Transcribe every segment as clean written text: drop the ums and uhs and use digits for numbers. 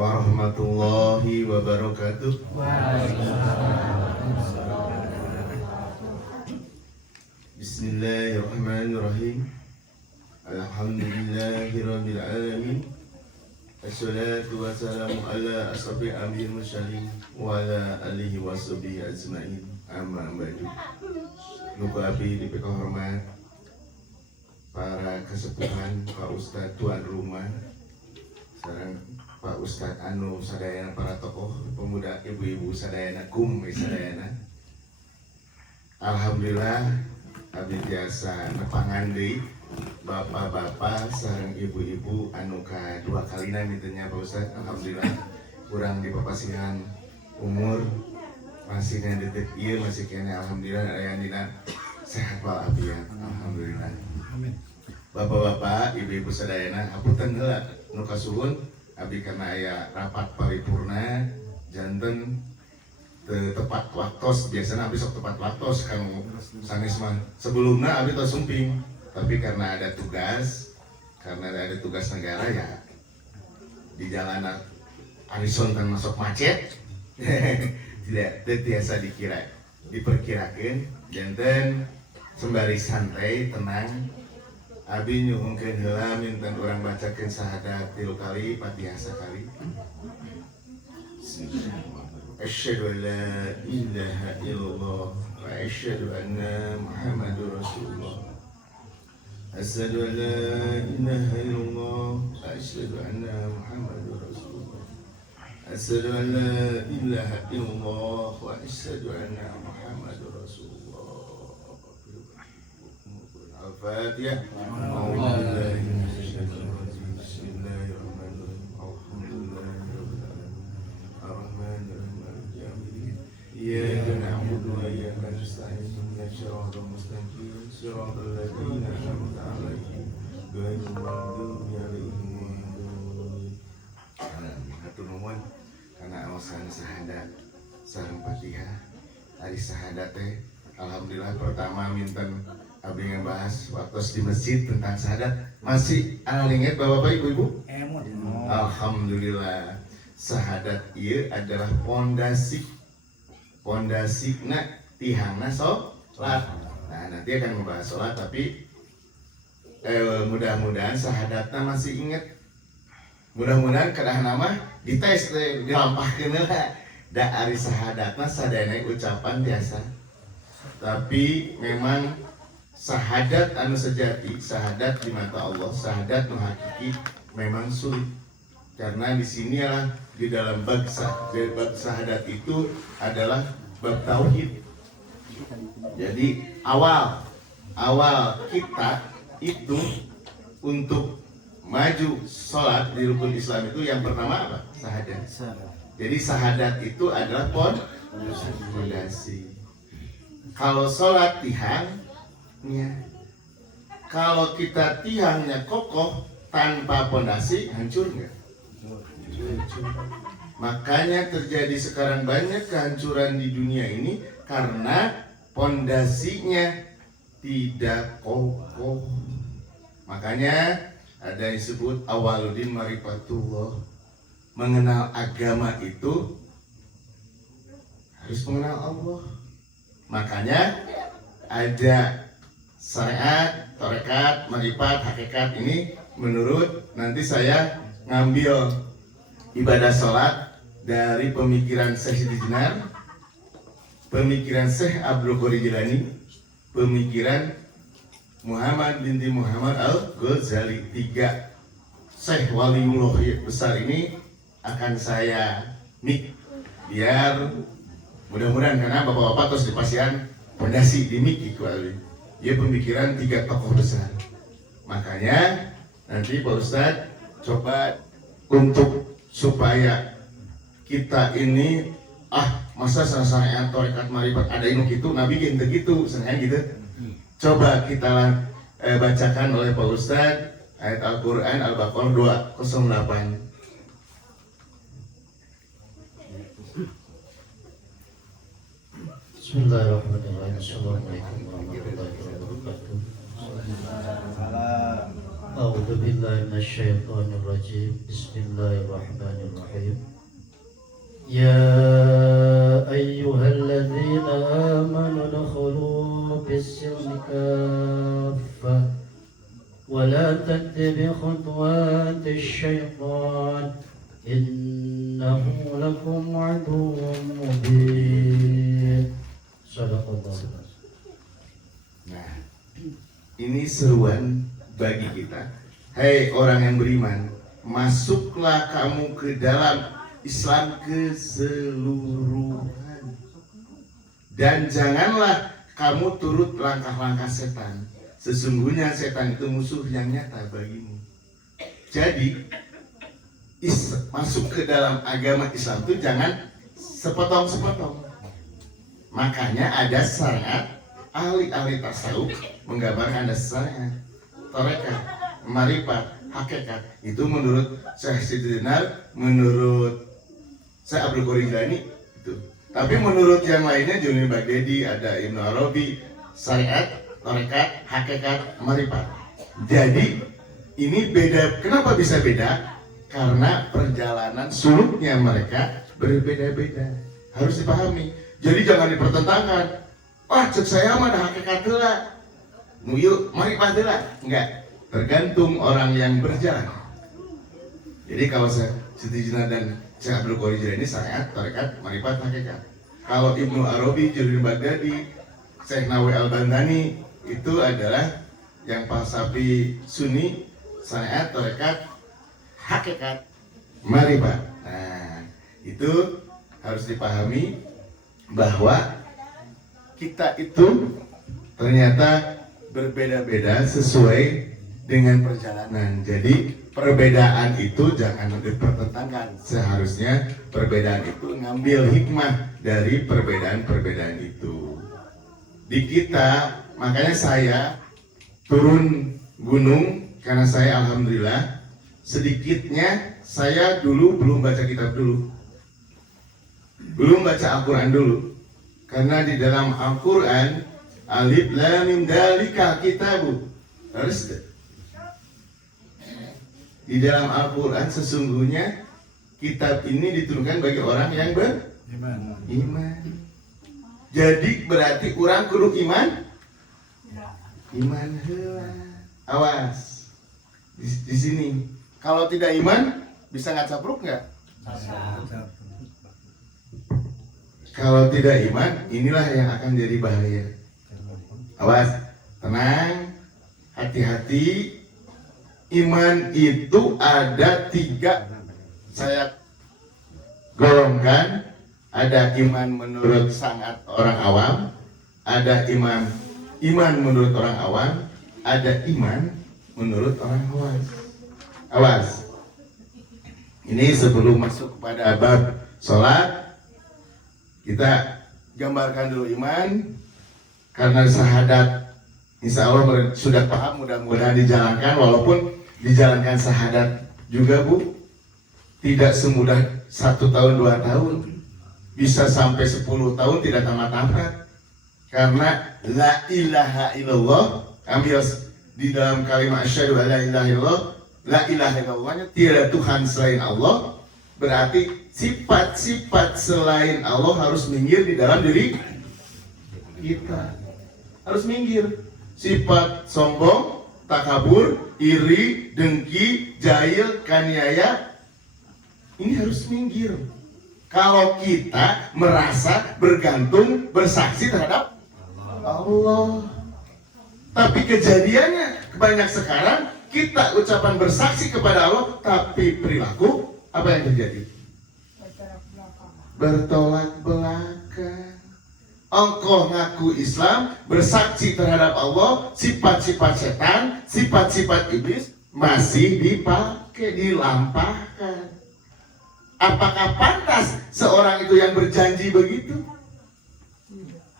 warahmatullahi wabarakatuh. Bismillahirrahmanirrahim. Alhamdulillahirabbil alamin. Assalatu wassalamu ala asrofil anbiya'il mursalin wa ala alihi washabihi ajmain. Amma ba'du. Nuka abdi dipeka hormat para kesepuhan, Pak Ustadz tuan rumah, sareng Pak Ustadz anu sadayana, para tokoh pemuda, ibu-ibu sadayana, sadayana. Alhamdulillah abdi tiasa nepangan deui bapak-bapak sareng ibu-ibu anu kadua kalina miteunya Pak Ustadz. Alhamdulillah kurang di papasihan umur masih ngedetek ieu masih kene, alhamdulillah ayandina sehat walafiat. Alhamdulillah. Amin. Bapak-bapak, ibu-ibu sadayana, hapunten heula nu kasuhun abdi karena aya rapat paripurna janten tepat waktos. Biasana abdi sok tepat waktos kang sanes mah. Sebelumna abdi tos sumping, tapi karena ada tugas negara ya di jalanan Arison kan masuk macet. Tidak biasa diperkirakan janten sembari santai tenang abi nyuhungkeun heula minten urang bacakeun sahadat 3 kali, Fatihah sekali. Asyhadu an la ilaha illallah wa asyhadu anna Muhammadur Rasulullah. Asyhadu an la ilaha illallah wa asyhadu anna Muhammadur Rasulullah. Asyhadu an la ilaha illallah wa asyhadu anna Muhammadur Rasulullah. Al-Fatihah. Bismillahirrahmanirrahim. Alhamdulillahirabbil alamin. Iyyaka na'budu wa iyyaka nasta'in. Ihdinas siratal mustaqim. Siratal ladzina an'amta 'alaihim ghairil maghdubi 'alaihim waladdallin. Hatur nuhun kana aosan sahadat sareng Fatihah. Ari sahadat teh alhamdulillah pertama minten abdi ngebahas waktu di masjid tentang sahadat. Masih inget Bapak Ibu-ibu? Alhamdulillah sahadat ieu adalah pondasina tihangna sholat. Nah nanti akan membahas sholat, tapi mudah-mudahan sahadatna masih inget. Mudah-mudahan kedah nama dites dilampahkeun lah. Da ari sahadatna sadayana ucapan biasa. Tapi memang sahadat anu sejati, sahadat di mata Allah, sahadat nu hakiki memang sulit. Karena di sini adalah di dalam bab sahadat itu adalah bab tauhid. Jadi awal kita itu untuk maju sholat di rukun Islam itu yang pertama apa? Sahadat. Jadi sahadat itu adalah fondasi. Kalau sholat tihangnya, kalau kita tihangnya kokoh tanpa fondasi, hancur nggak? Hancur. Makanya terjadi sekarang banyak kehancuran di dunia ini karena fondasinya tidak kokoh. Makanya ada yang disebut awaludin marifatullah. Mengenal agama itu harus mengenal Allah. Makanya ada syariat, tarekat, marifat, hakikat. Ini menurut nanti saya ngambil ibadah sholat dari pemikiran Syekh Siti Jenar, pemikiran Syekh Abdul Qadir Jilani, pemikiran Muhammad binti Muhammad Al-Ghazali. 3 Syekh waliullah besar ini akan saya mik biar mudah-mudahan, karena bapak-bapak terus dipasihan fondasi di mik iku ali. Dia pemikiran 3 tokoh besar. Makanya nanti Pak Ustadz coba untuk supaya kita ini masa sasana tarekat marifat ada inu gitu, Nabi gitu sengaja gitu. Coba kita bacakan oleh Pak Ustadz ayat Al-Quran Al-Baqarah 208. Bismillahirrahmanirrahim. Assalamualaikum warahmatullahi wabarakatuh. A'udzu أعوذ بالله من الشيطان الرجيم بسم الله الرحمن الرحيم يا أيها الذين آمنوا ادخلوا في السلم كافة ولا تتبعوا خطوات الشيطان إنه لكم عدو مبين صدق الله. Nah, ini seruan bagi kita. Hei orang yang beriman, masuklah kamu ke dalam Islam keseluruhan. Dan janganlah kamu turut langkah-langkah setan. Sesungguhnya setan itu musuh yang nyata bagimu. Jadi, masuk ke dalam agama Islam itu jangan sepotong-sepotong. Makanya ada syariat, ahli-ahli tasawuf menggambarkan ada syariat, tarekat, marifat, hakikat. Itu menurut Syekh Siti Jenar, menurut Syekh Abdul Qadir Jilani itu. Tapi menurut yang lainnya Junaidy Baghdadi, ada Ibnu Arabi, syariat, tarekat, hakikat, marifat. Jadi ini beda. Kenapa bisa beda? Karena perjalanan suluknya mereka berbeda-beda. Harus dipahami. Jadi jangan dipertentangkan. Wah, cek saya mah ada hakikat heula. Nu ieu marifat heula. Enggak. Tergantung orang yang berjalan. Jadi kalau saya Siti Jenar dan Syekh Abdul Qadir Jilani syariat, tarekat, marifat, hakikat. Kalau Ibnu Arabi, Junaidy Baghdadi, Syekh Nawawi Al-Bandani itu adalah yang falsafi Sunni, syariat, tarekat, hakikat, marifat. Nah, itu harus dipahami bahwa kita itu ternyata berbeda-beda sesuai dengan perjalanan. Jadi perbedaan itu jangan dipertentangkan. Seharusnya perbedaan itu ngambil hikmah dari perbedaan-perbedaan itu. Di kita, makanya saya turun gunung karena saya alhamdulillah sedikitnya saya dulu belum baca kitab dulu, belum baca Al-Quran dulu, karena di dalam Al-Quran alif lam mim dzalika kitabu, harus di dalam Al-Quran sesungguhnya kitab ini diturunkan bagi orang yang beriman. Jadi berarti orang kudu iman heula. Awas di sini. Kalau tidak iman, bisa ngacapruk nggak? Kalau tidak iman, inilah yang akan jadi bahaya. Awas, tenang, hati-hati. Iman itu ada 3, saya golongkan. Ada iman menurut sangat orang awam, ada iman menurut orang awam, ada iman menurut orang awam. Awas. Ini sebelum masuk kepada bab sholat, kita gambarkan dulu iman. Karena syahadat, insya Allah sudah paham, mudah-mudahan dijalankan. Walaupun dijalankan syahadat juga Bu, tidak semudah 1 tahun 2 tahun, bisa sampai 10 tahun tidak tamat-tamat. Karena la ilaha illallah, ambil di dalam kalimat asyhadu an la ilaha illallah, la ilaha illallahnya tiada Tuhan selain Allah, berarti sifat-sifat selain Allah harus minggir di dalam diri kita. Harus minggir. Sifat sombong, takabur, iri, dengki, jahil, kaniaya, ini harus minggir. Kalau kita merasa bergantung, bersaksi terhadap Allah. Tapi kejadiannya banyak sekarang kita ucapan bersaksi kepada Allah, tapi perilaku apa yang terjadi? Bertolak belakang. Engkau ngaku Islam, bersaksi terhadap Allah, sifat-sifat setan, sifat-sifat iblis masih dipakai, dilampahkan. Apakah pantas seorang itu yang berjanji begitu?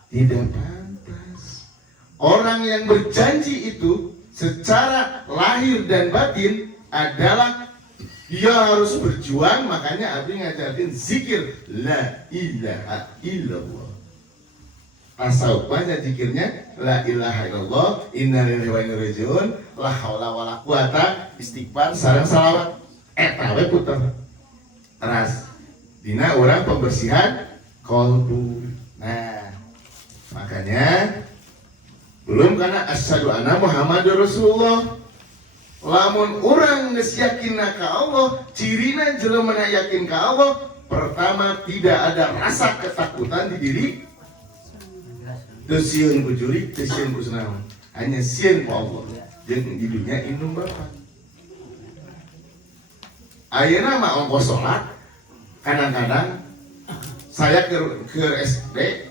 Tidak pantas. Orang yang berjanji itu secara lahir dan batin adalah dia harus berjuang. Makanya Abdi ngajarin zikir la ilaha illallah. tasawuf aja zikirnya la ilaha illallah inna lillahi wa inna ilaihi rajiun la haula wala quwata istighfar sareng salawat eta we puter teras dina orang pembersihan qalbu. Nah makanya belum karena asyhadu anna muhammadur rasulullah lamun orang geus yakin ka Allah cirina jelema yakin ka Allah pertama tidak ada rasa ketakutan di diri. Teu sieun ku juri, teu sieun ku senaon. Hanya sieun ku Allah. Jeung di dunia indung Bapa. Ayeuna mah ongkos salat kadang-kadang saya ke SD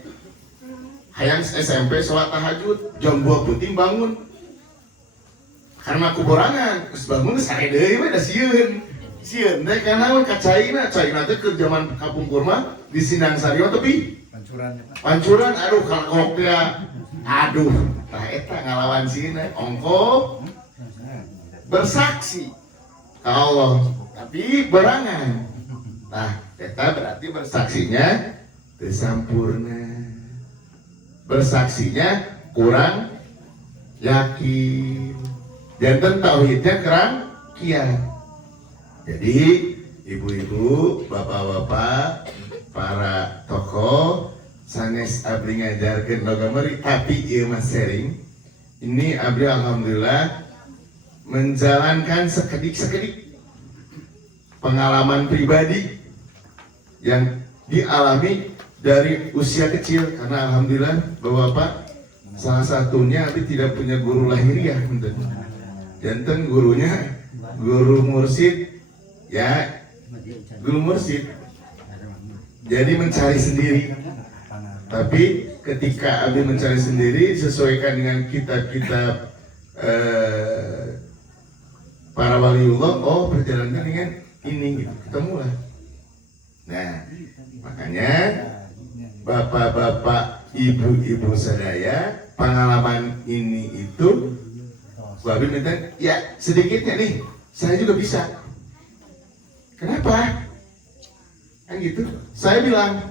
hayang SMP salat tahajud jam 2 puting bangun. Karena kuborangan, geus bangun sare deui we da sieun. Sieun teh kana kacaina teh ke zaman kapungkur mah di Sindang Sari mah tepi pancuran aduh kalkok dia aduh tah eta ngalawan sieuna ongko bersaksi ka Allah tapi berangan. Nah eta berarti bersaksinya teu sampurna, bersaksinya kurang yakin, janten tauhidnya kurang kiat. Jadi ibu-ibu, bapak-bapak, para tokoh sanes abdi ngajarkeun loga meuri tapi ieu mah sharing. Ini abdi alhamdulillah menjalankan sekedik-sekedik pengalaman pribadi yang dialami dari usia kecil karena alhamdulillah bapak-bapak salah satunya abdi tidak punya guru lahiriah menten. Janten gurunya guru mursyid ya guru mursyid. Jadi mencari sendiri. Tapi ketika abdi mencari sendiri sesuaikan dengan kitab-kitab para waliullah, oh perjalanan dengan ini gitu, ketemulah. Nah, makanya bapak-bapak, ibu-ibu sadaya, pengalaman ini itu babi minta ya sedikitnya nih, saya juga bisa. Kenapa? Kan gitu. Saya bilang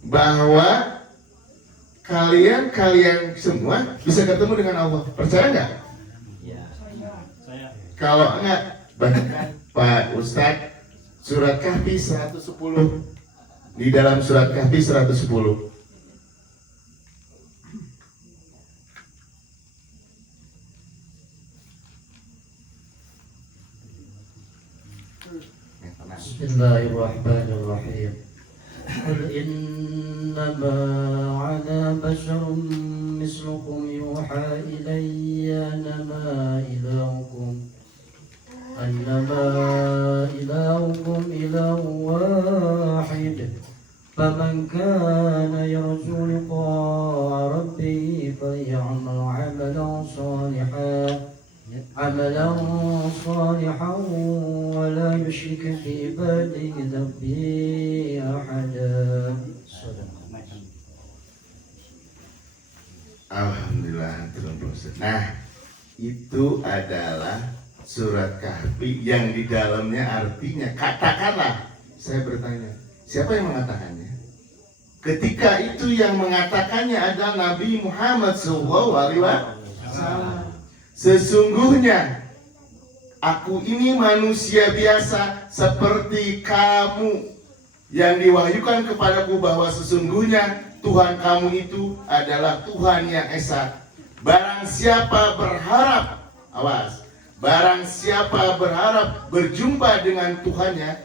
bahwa kalian semua bisa ketemu dengan Allah. Percaya nggak? Ya. Kalau enggak, bacakan Pak Ustadz surat Kahfi 110. Di dalam surat Kahfi 110. Bismillahirrahmanirrahim. Qul innama ana basharun mislukum yuha ilayya annama ilahukum ilahun wahid. Faman kana yarju liqa'a rabbih falyamal 'amalan salihan wa la yushrik bi ibadati rabbi ahada. Alhamdulillah. Nah, itu adalah surat Kahfi yang di dalamnya artinya katakanlah. Saya bertanya, siapa yang mengatakannya? Ketika itu yang mengatakannya adalah Nabi Muhammad SAW. Sesungguhnya aku ini manusia biasa seperti kamu, yang diwahyukan kepadaku bahwa sesungguhnya Tuhan kamu itu adalah Tuhan yang esa. Barang siapa berharap, awas, barang siapa berharap berjumpa dengan Tuhannya,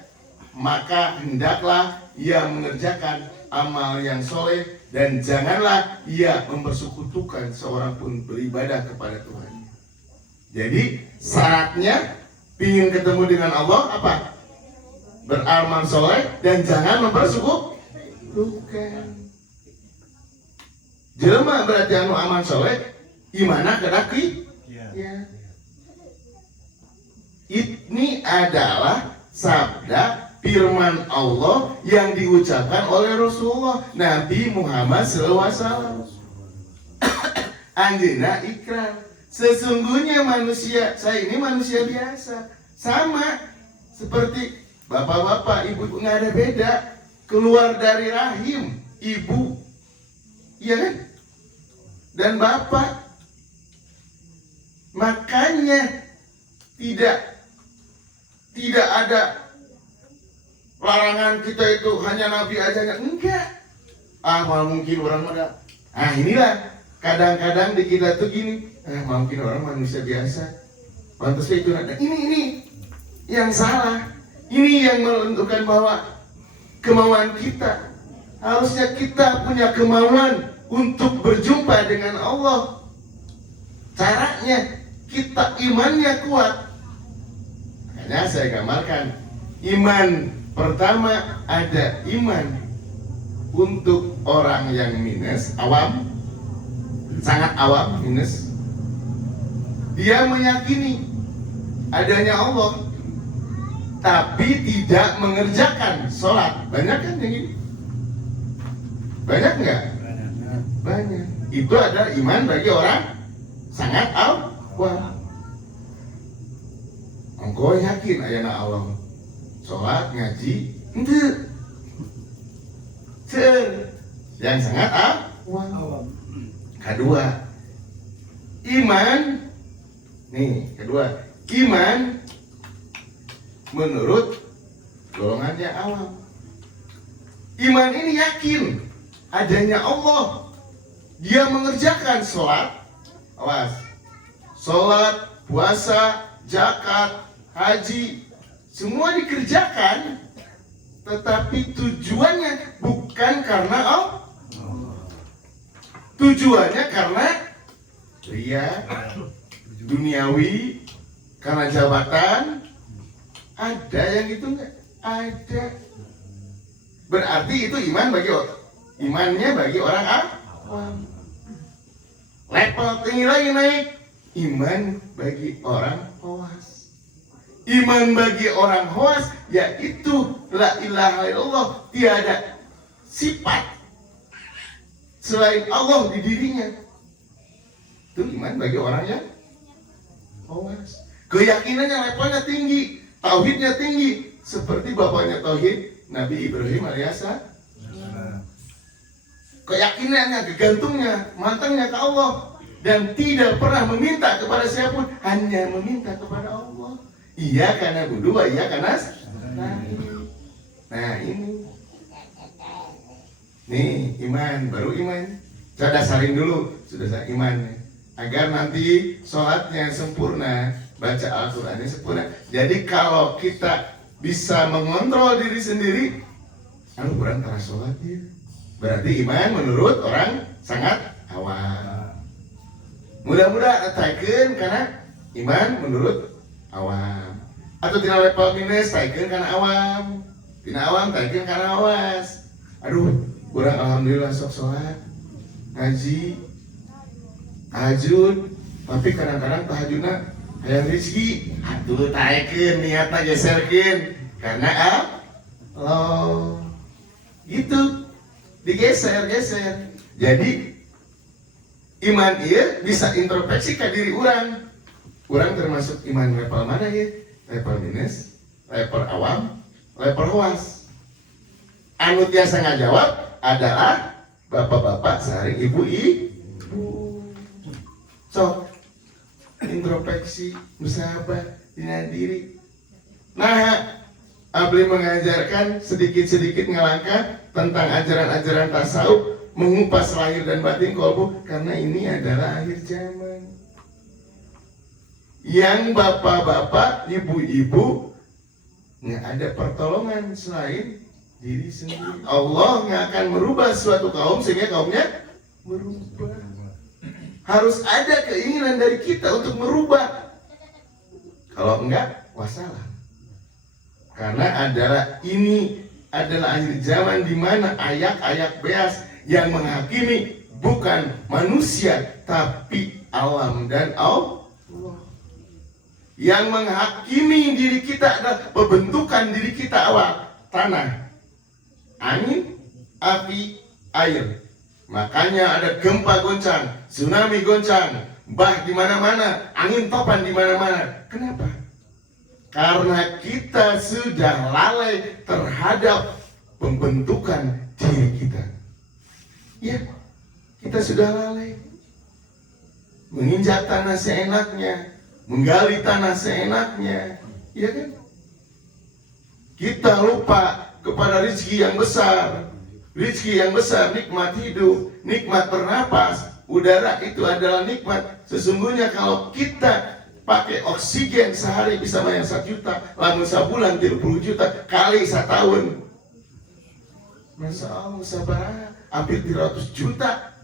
maka hendaklah ia mengerjakan amal yang soleh dan janganlah ia mempersekutukan seorang pun beribadah kepada Tuhan. Jadi syaratnya ingin ketemu dengan Allah apa? Beramal soleh dan jangan mempersekutukan. Jelema berarti anu amal soleh, imana kedaki. Ya. Ini adalah sabda firman Allah yang diucapkan oleh Rasulullah Nabi Muhammad SAW. Anjeunna ikrar. Sesungguhnya manusia, saya ini manusia biasa, sama seperti bapak-bapak, ibu-ibu, nggak ada beda. Keluar dari rahim ibu Iya kan? Dan Bapak. Makanya tidak ada larangan kita itu hanya Nabi aja. Enggak. Mal mungkin orang ada. Inilah kadang-kadang di kita tuh gini. Mungkin orang manusia biasa. Pantasnya itu ada. Ini yang salah. Ini yang menentukan bahwa kemauan kita. Harusnya kita punya kemauan untuk berjumpa dengan Allah. Caranya kita imannya kuat. Makanya saya gambarkan iman pertama, ada iman untuk orang yang minus, awam, sangat awam, minus. Dia meyakini adanya Allah, tapi tidak mengerjakan sholat. Banyak kan yang ini? Banyak nggak? Banyak. Itu adalah iman bagi orang sangat awam. Engkau yakin ayana Allah sholat, ngaji? Ente yang sangat awam. Kedua, iman. Nih, kedua, iman menurut golongannya awam. Iman ini yakin adanya Allah. Dia mengerjakan sholat, awas, sholat, puasa, zakat, haji, semua dikerjakan, tetapi tujuannya bukan karena Allah. Tujuannya karena ria, duniawi, karena jabatan. Ada yang gitu nggak? Ada. Berarti itu imannya bagi orang awam. Level tinggi lagi naik, iman bagi orang khawas. Iman bagi orang khawas yaitu la ilaha illallah, tiada sifat selain Allah di dirinya. Itu iman bagi orang yang khawas. Keyakinannya levelnya tinggi, tauhidnya tinggi, seperti bapaknya tauhid Nabi Ibrahim alaihissalam. Keyakinannya, kegantungnya, mantengnya ke Allah, dan tidak pernah meminta kepada siapapun, hanya meminta kepada Allah. Iya karena budu, iya karena nah ini. Nih iman, baru iman. Saya dasarin dulu, sudah saya imannya, agar nanti sholatnya sempurna, baca Al-Qurannya sempurna. Jadi kalau kita bisa mengontrol diri sendiri, kurang keras sholatnya, berarti iman menurut orang sangat awam. Mudah-mudahan taikeun karena iman menurut awam. Atau tina level minus taikeun karena awam. Tina awam taikeun karena awas. Aduh, kurang alhamdulillah sok sholat, ngaji, tahajud, tapi kadang-kadang tahajudna hayang rezeki. Atuh taikeun niatna geserkeun karena Allah. Gitu. Digeser. Jadi iman iya bisa introspeksi ke diri orang. Orang termasuk iman level mana ya? Level minus, level awam, level khawas. Anu tiasa ngajawab adalah bapak-bapak sehari ibu. Sok introspeksi, musahabah dengan diri. Nah, Abli mengajarkan sedikit-sedikit ngelangkah tentang ajaran-ajaran tasawuf, mengupas lahir dan batin kolbu, karena ini adalah akhir zaman. Yang bapak-bapak, ibu-ibu, nggak ada pertolongan selain diri sendiri. Allah nggak akan merubah suatu kaum sehingga kaumnya berubah. Harus ada keinginan dari kita untuk merubah. Kalau enggak, wassalam. Karena ini adalah akhir zaman di mana ayak-ayak beas yang menghakimi bukan manusia tapi alam dan Allah. Yang menghakimi diri kita adalah pembentukan diri kita awal, tanah, angin, api, air. Makanya ada gempa goncang, tsunami goncang, bah di mana-mana, angin topan di mana-mana. Kenapa? Karena kita sudah lalai terhadap pembentukan diri kita. Ya, kita sudah lalai. Menginjak tanah seenaknya, menggali tanah seenaknya, ya kan? Kita lupa kepada rezeki yang besar. Rezeki yang besar, nikmat hidup, nikmat bernapas, udara itu adalah nikmat. Sesungguhnya kalau kita pakai oksigen sehari bisa bayar 1 juta, lamun sebulan 30 juta kali 1 tahun. Masya Allah, sabar, hampir 300 juta.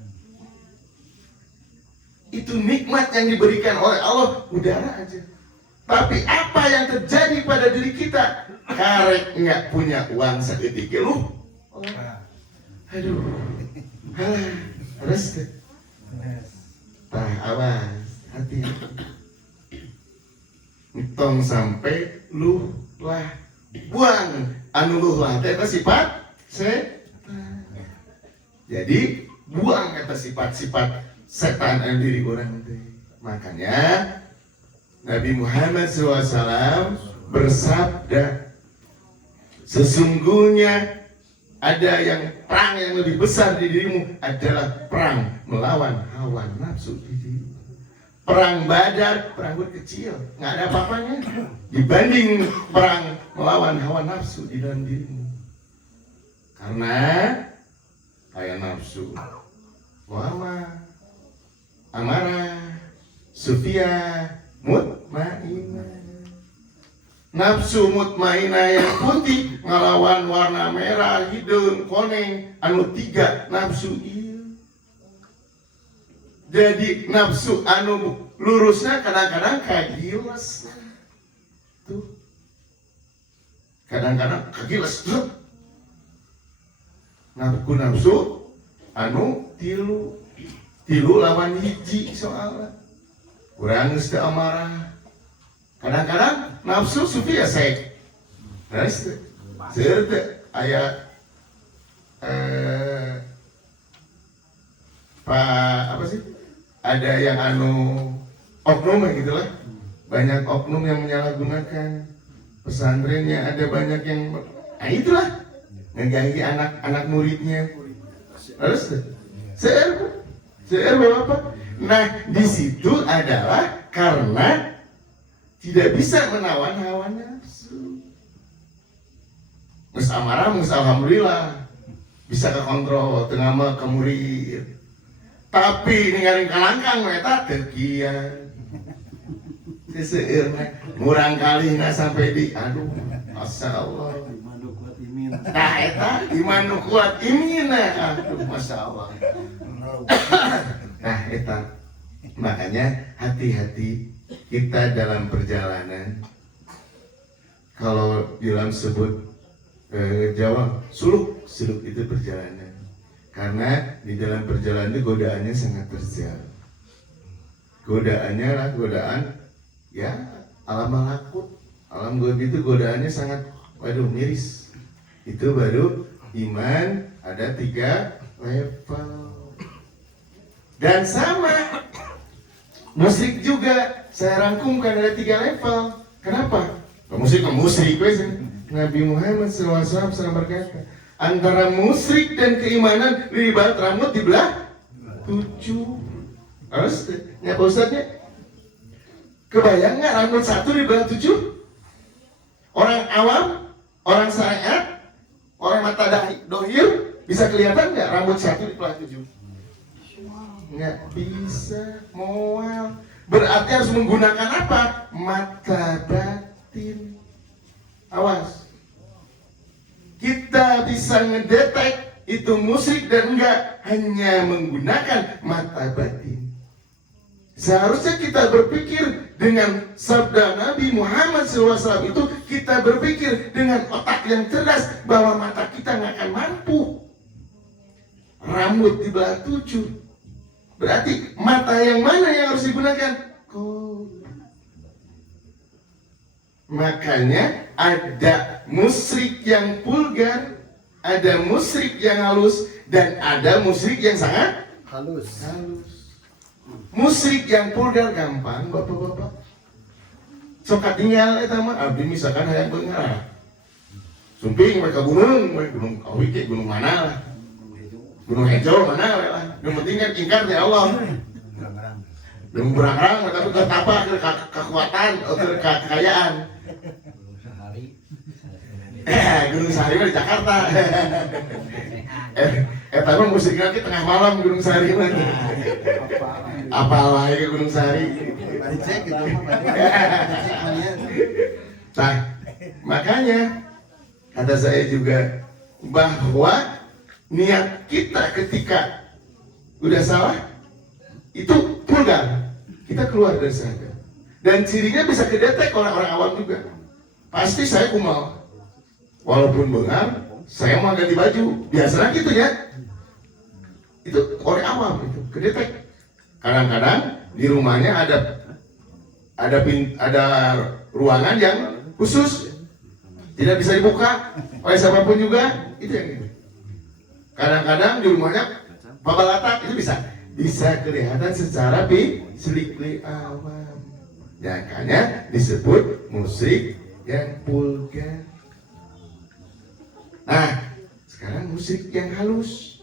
Itu nikmat yang diberikan oleh Allah, udara aja. Tapi apa yang terjadi pada diri kita? Karek nggak punya uang seketik lu. Aduh, harus deh. Awas, hati-hati. Tong sampai lu lah buang anu luh lah teh sifat setan. Jadi buang kata sifat-sifat setan yang diri orang itu. Makanya Nabi Muhammad SAW bersabda, sesungguhnya ada yang perang yang lebih besar di dirimu adalah perang melawan hawa nafsu di dirimu. Perang Badar, perang kecil, nggak ada apa-apanya dibanding perang melawan hawa nafsu di dalam dirimu. Karena hawa nafsu, wama, amarah, sufia, mutmainah. Nafsu mutmainah yang putih ngelawan warna merah, hidung, koneng, anu 3 nafsu ieu. Jadi nafsu anu lurusnya kadang-kadang kagiles. Tuh. Kadang-kadang kagiles. Nafsu anu tilu lawan hiji soalnya. Kurang geus teu amarah. Kadang-kadang nafsu sufi ya sek. Terus seueur teh aya apa sih? Ada yang oknum gitu lah. Banyak oknum yang menyalahgunakan pesantrennya, ada banyak yang itulah ngeganggu anak muridnya. Terus seueur Bapak. Nah, di situ adalah karena tidak bisa menawan hawa nafsu. Mus amarah, mus alhamdulillah bisa kekontrol tengah mah ke murid. Tapi ninggalin kalangkang eta teu kieu. Seueur murang kalina sampai di aduh, masyaallah. Nah eta iman nu kuat imina, aduh masyaallah. Nah eta makanya hati-hati kita dalam perjalanan. Kalau dalam sebut Jawa suluk itu perjalanan. Karena di dalam perjalanan itu godaannya sangat terjal. Godaannya lah godaan ya alam malakut. Alam goib itu godaannya sangat miris. Itu baru iman ada 3 level. Dan sama musik juga saya rangkumkan ada 3 level. Kenapa? Musik Nabi Muhammad SAW berkata, antara musyrik dan keimanan ribat rambut dibelah 7. Harus ya Pak Ustadznya kebayang nggak rambut 1 dibelah 7? Orang awam, orang syariat, orang mata dohir bisa kelihatan nggak rambut 1 dibelah 7? Nggak bisa, moal. Berarti harus menggunakan apa? Mata batin. Awas. Kita bisa ngedetek itu musyrik dan enggak hanya menggunakan mata batin. Seharusnya kita berpikir dengan sabda Nabi Muhammad SAW itu, kita berpikir dengan otak yang cerdas bahwa mata kita nggak akan mampu. Rambut dibelah 7. Berarti mata yang mana yang harus digunakan? Makanya ada musyrik yang vulgar, ada musyrik yang halus, dan ada musyrik yang sangat halus. Musyrik yang vulgar gampang, bapak-bapak. Sok tinggal eta mah abdi misalkan hayang beungarah. Sumping mereka gunung kawi ke gunung mana lah. Gunung Hejo mana lah. Yang penting kan ingkar dari Allah. Gunung Burangrang tapi ketapa kekuatan atau kekayaan. Gunung Sahari mah di Jakarta. Tapi musiknya di tengah malam Gunung Sahari mah. Apalah ya Gunung Sahari. Nah, makanya kata saya juga bahwa niat kita ketika udah salah itu pulgar, kita keluar dari sadar. Dan cirinya bisa kedetek oleh orang awam juga. Pasti saya kumal, walaupun bengar, saya mau ganti baju. Biasanya gitu ya. Itu orang awam itu kedetek. Kadang-kadang di rumahnya ada ruangan yang khusus tidak bisa dibuka oleh siapapun juga, itu yang itu. Kadang-kadang di rumahnya pabalatak itu bisa kelihatan secara bilik awam. Makanya disebut musik yang vulgar. Nah, sekarang musik yang halus.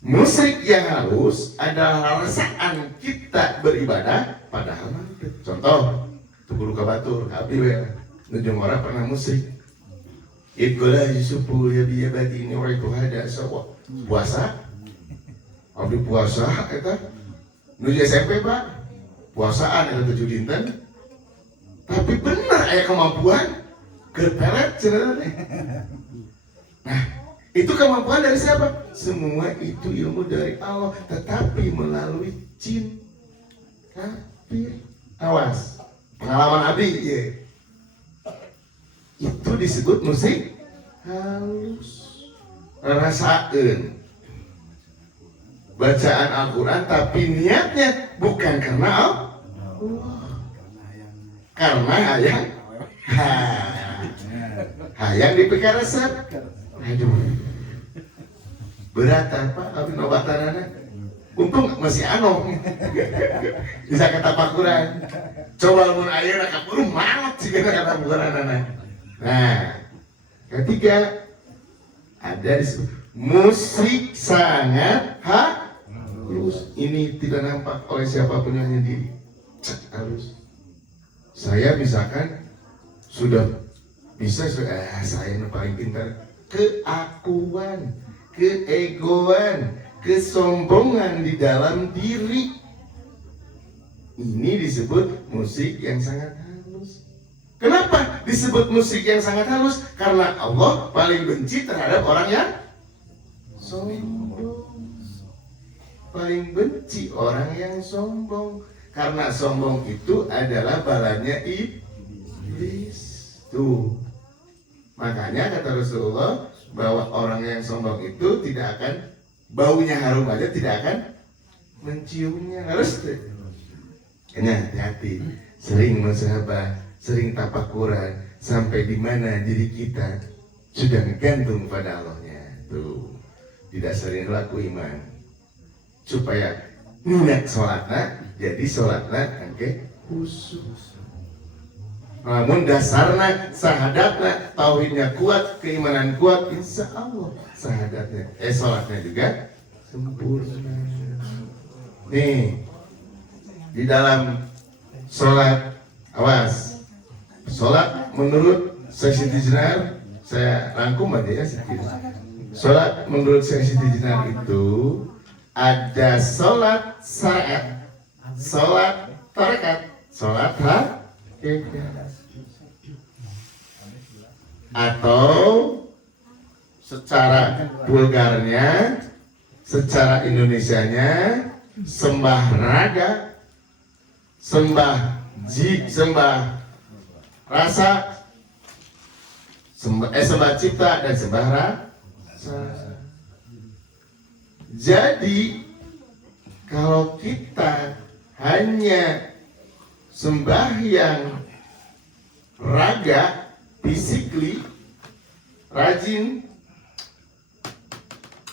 Musik yang halus adalah rasaan kita beribadah padahal mantep. Contoh, Tukul Kabatur, abdi we, nujung orang pernah musik. Ikola Yusufu ya biya badi ini orang itu ada sawa puasa, abdi puasa, eta nuju SMP pak, puasaan eta 7 dinten. Tapi benar aya kemampuan kerpelet cenah. Nah, itu kemampuan dari siapa? Semua itu ilmu dari Allah, tetapi melalui jin kafir. Awas, pengalaman abdi ya. Itu disebut musik halus. Rasain bacaan Al-Quran, tapi niatnya bukan karena Allah, karena hayang dipikir resep. Aduh, berat apa? Tapi nobatanana. Untung masih anong. Bisa kata pakuran. Coba mun ayeuna kaburu mangat sih kata pakuranana. Nah, ketiga ada disebut musik sangat halus. Ini tidak nampak oleh siapapun yang sendiri. Halus. Saya misalkan sudah bisa saya yang paling pintar. Keakuan, keegoan, kesombongan di dalam diri. Ini disebut musik yang sangat halus. Kenapa disebut musik yang sangat halus? Karena Allah paling benci terhadap orang yang sombong. Paling benci orang yang sombong. Karena sombong itu adalah balanya iblis. Tuh. Makanya kata Rasulullah bahwa orang yang sombong itu tidak akan, baunya harum aja tidak akan menciumnya. Harus tuh. Hati-hati, sering musahabah, sering tafakuran, sampai di mana diri kita sudah gantung pada Allahnya. Tuh, tidak sering laku iman. Supaya niat sholatnya jadi sholatnya angke khusus. Namun dasarnya, sahadatnya, tauhidnya kuat, keimanan kuat, insya Allah sahadatnya, sholatnya juga sempurna. Nih, di dalam sholat, awas, sholat menurut Siti Jenar, saya rangkum aja ya sedikit. Sholat menurut Siti Jenar itu ada sholat syariat, sholat tarekat, sholat atau secara vulgarnya, secara Indonesianya, sembah raga, sembah rasa, sembah cipta dan sembah rasa. Jadi kalau kita hanya sembahyang raga, physically rajin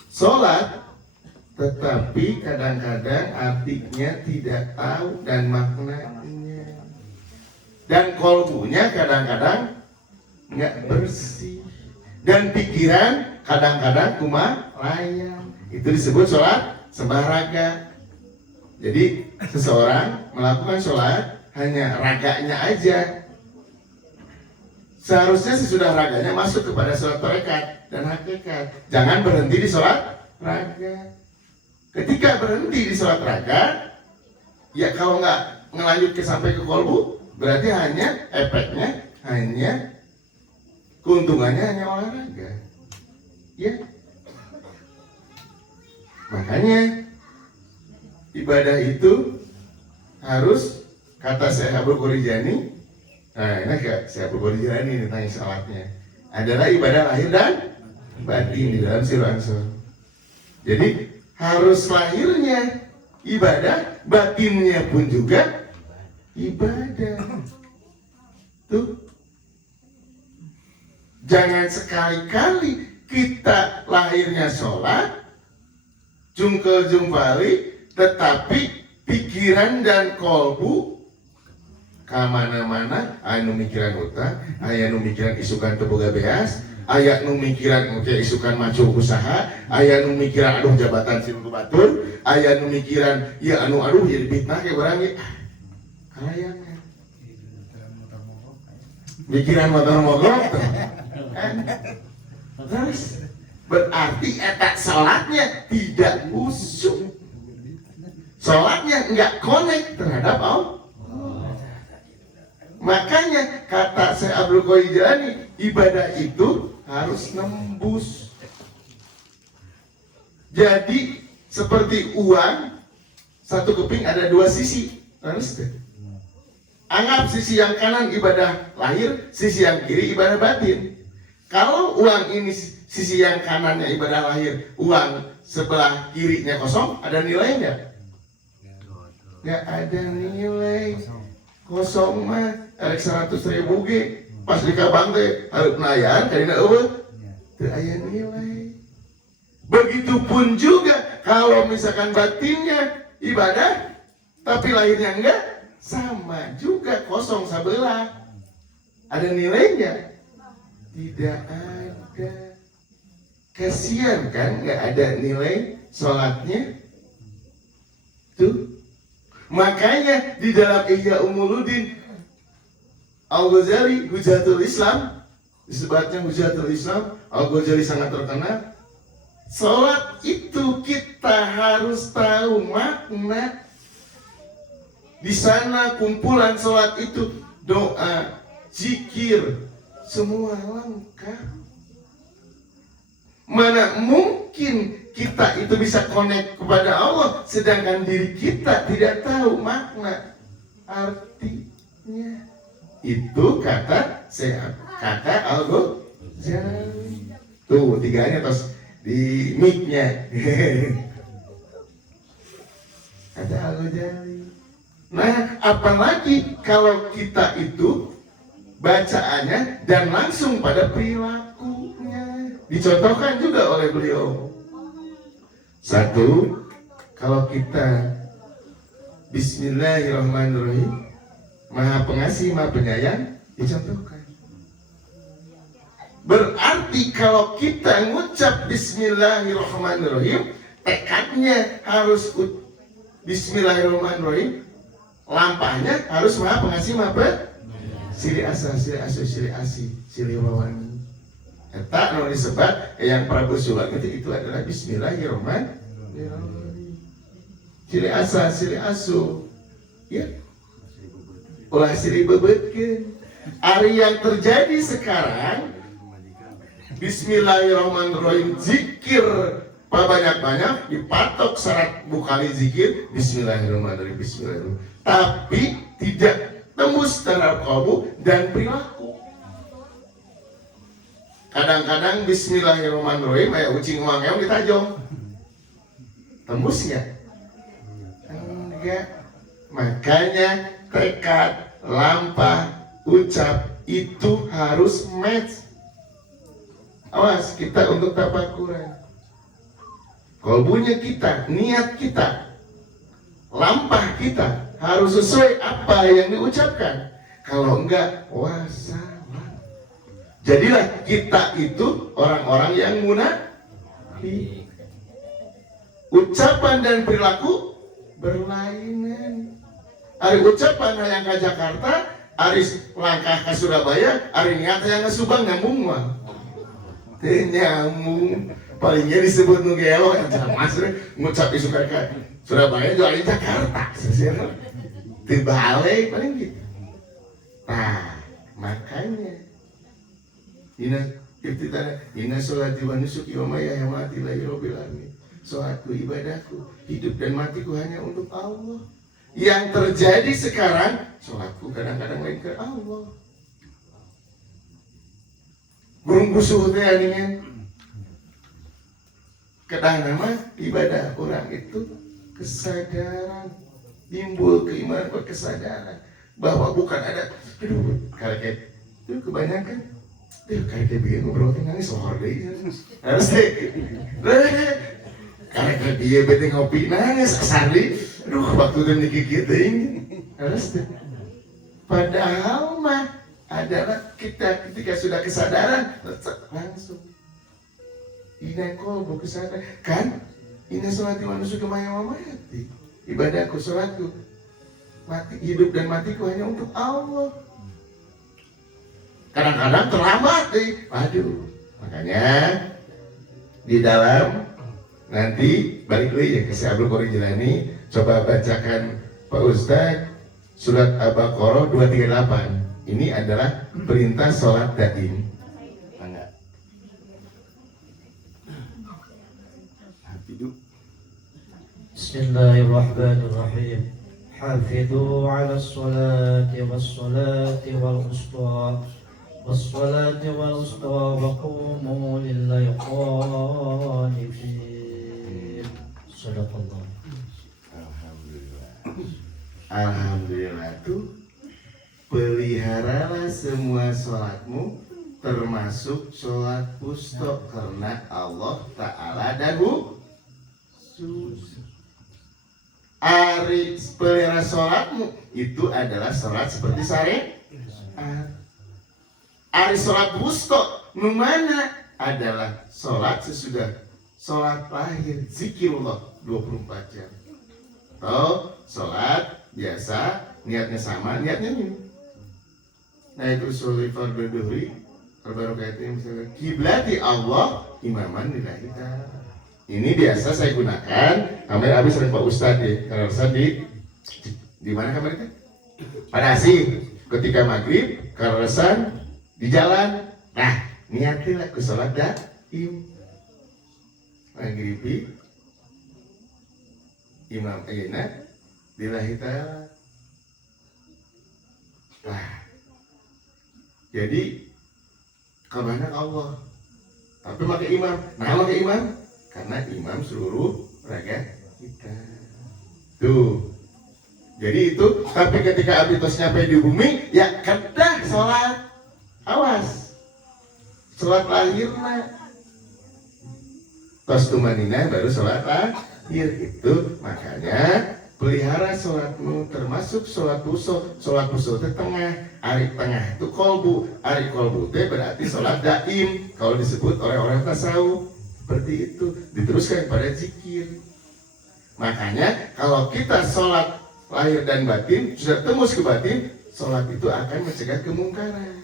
sholat, tetapi kadang-kadang artinya tidak tahu dan maknanya, dan kolbunya kadang-kadang nggak bersih, dan pikiran kadang-kadang layang. Itu disebut sholat sembah raga. Jadi seseorang melakukan sholat hanya raganya aja. Seharusnya sesudah raganya masuk kepada sholat tarekat dan hakikat. Jangan berhenti di sholat raga. Ketika berhenti di sholat raga, ya kalau nggak ngelanjut sampai ke kolbu, berarti hanya efeknya hanya keuntungannya hanya olahraga. Ya. Makanya ibadah itu harus, kata Syekh Abdul Qorijani, nah ini Syekh Abdul Qorijani tentang sholatnya, adalah ibadah lahir dan batin di dalam Sirul Ansor. Jadi harus lahirnya ibadah, batinnya pun juga ibadah. Tuh, jangan sekali-kali kita lahirnya sholat, jungkel jumpali, tetapi pikiran dan kolbu kamana-mana, anu mikiran utang, aya nu mikiran isukan teboga beas, aya nu mikiran isukan macu usaha, aya nu mikiran aduh jabatan silunggu batur, aya nu mikiran ya anu aduh jadi fitnah ke urang ge. Kalayangnya mikiran motor mogok kan. Terus berarti eta salatnya tidak khusyuk. Salatnya enggak connect terhadap Allah. Makanya kata Syekh Abdul Qorijani, ibadah itu harus nembus. Jadi seperti uang, satu keping ada dua sisi. Harus deh. Anggap sisi yang kanan ibadah lahir, sisi yang kiri ibadah batin. Kalau uang ini sisi yang kanannya ibadah lahir, uang sebelah kirinya kosong, ada nilainya? Nggak ada nilai. Kosong mah, erek 100.000 ge, pas di kabang teh harus nayan, karena eueuh, teu aya nilai. Begitupun juga kalau misalkan batinnya ibadah, tapi lahirnya enggak, sama juga kosong sebelah. Ada nilainya? Tidak ada. Kasian kan nggak ada nilai sholatnya. Tuh. Makanya di dalam Ihya Ulumuddin Al-Ghazali, Hujatul Islam, disebutnya Hujatul Islam, Al-Ghazali sangat terkenal. Sholat itu kita harus tahu makna. Di sana kumpulan sholat itu doa, zikir, semua lengkap. Mana mungkin kita itu bisa connect kepada Allah, sedangkan diri kita tidak tahu makna artinya. Itu kata Al-Ghazali. Tuh tiganya terus di mic-nya. Kata Al-Ghazali. Nah, apalagi kalau kita itu bacaannya dan langsung pada perilakunya. Dicontohkan juga oleh beliau. Satu, kalau kita Bismillahirrahmanirrahim, Maha Pengasih, Maha Penyayang, dicontohkan. Berarti kalau kita ngucap Bismillahirrahmanirrahim, tekadnya harus Bismillahirrahmanirrahim, lampahnya harus Maha Pengasih, Maha Penyayang. Sili asa, sili asu, sili asi, sili wawani. Eta nu disebut yang Prabu Sulak itu adalah Bismillahirrahmanirrahim. Sili asa, sili asu, ya. Ulah sili bebetkeun. Ari yang terjadi sekarang, Bismillahirrahmanirrahim, zikir banyak-banyak, dipatok syarat bukali zikir Bismillahirrahmanirrahim, Bismillahirrahmanirrahim. Tapi tidak tembus terhadap kalbu dan perilaku. Kadang-kadang Bismillahirrahmanirrahim kayak ucing wangeong ditajong. Tembus ya? Enggak. Makanya tekad, lampah, ucap itu harus match. Awas kita untuk tafakuran. Kalbunya kita, niat kita, lampah kita harus sesuai apa yang diucapkan. Kalau enggak, wah salah. Jadilah kita itu orang-orang yang munafik. Ucapan dan perilaku berlainan. Ari ucapan hayang ke Jakarta, ari langkah ke Surabaya, ari niat hayang ke Subang nyambung mah. Teu nyambung. Palingnya disebut nu gelo eta mas ngucap isu ka Surabaya juga di Jakarta. Teu balik paling gitu. Nah, makanya Inna sholati wa nusuki wa mahyaya lillahi rabbil alamin. Salatku, ibadahku, hidup dan matiku hanya untuk Allah. Yang terjadi sekarang, salatku kadang-kadang lain ke Allah. Burung busuh teh aningan. Kedah nama ibadah orang itu kesadaran, timbul keimanan berkesadaran bahwa bukan ada kayak itu kebanyakan kayak dia ngobrol tengah sohor deh harus deh kayak dia bete ngopi nangis asari waktu dia nikikit deh harus deh padahal mah adalah kita ketika sudah kesadaran langsung Ina kolbu kesadaran kan Ina sholati wa nusuki wa mahyaya ibadahku sholatku mati hidup dan matiku hanya untuk Allah. Kadang-kadang terlambat deh. Waduh. Makanya di dalam nanti balik lagi ya ke si Abdul Qorim Jilani, coba bacakan Pak Ustaz surat Al-Baqarah 238. Ini adalah perintah sholat daim. Bismillahirrahmanirrahim. Hafidhu 'ala sholati was-salati wal-wusta was-salati wal-wusta wa qumu lillahi qanitin. Sadaqallah. Alhamdulillah tuh peliharalah semua sholatmu termasuk sholat wusta karena Allah Ta'ala dan Ari pelihara sholatmu itu adalah sholat seperti syariat. Ari sholat wusta mana adalah sholat sesudah sholat lahir zikirullah 24 jam. Atau sholat biasa niatnya sama niatnya ini. Nah itu sholat fardhu dhuhri berbarokatnya misalnya kiblati Allah imaman lillahi ta'ala. Ini biasa saya gunakan kemarin habis sering Pak Ustadz ya karena Ustadz di mana kemarin itu? Pada Asih ketika maghrib karena di jalan. Nah niatnya ke sholat daim maghribi imam ayana lillahi ta'ala. Nah jadi kemana Allah tapi pakai imam. Nah pakai imam karena imam seluruh raga kita tuh. Jadi itu tapi ketika abitos nyampe di bumi ya kedah sholat awas sholat lahirna tos tumanina baru sholat lahir itu. Makanya pelihara sholatmu termasuk sholat wusta. Sholat wusta itu tengah, ari tengah itu kolbu, ari kolbu itu berarti sholat daim kalau disebut oleh orang tasawuf. Seperti itu diteruskan pada zikir. Makanya kalau kita sholat lahir dan batin sudah tembus ke batin, sholat itu akan mencegah kemungkaran.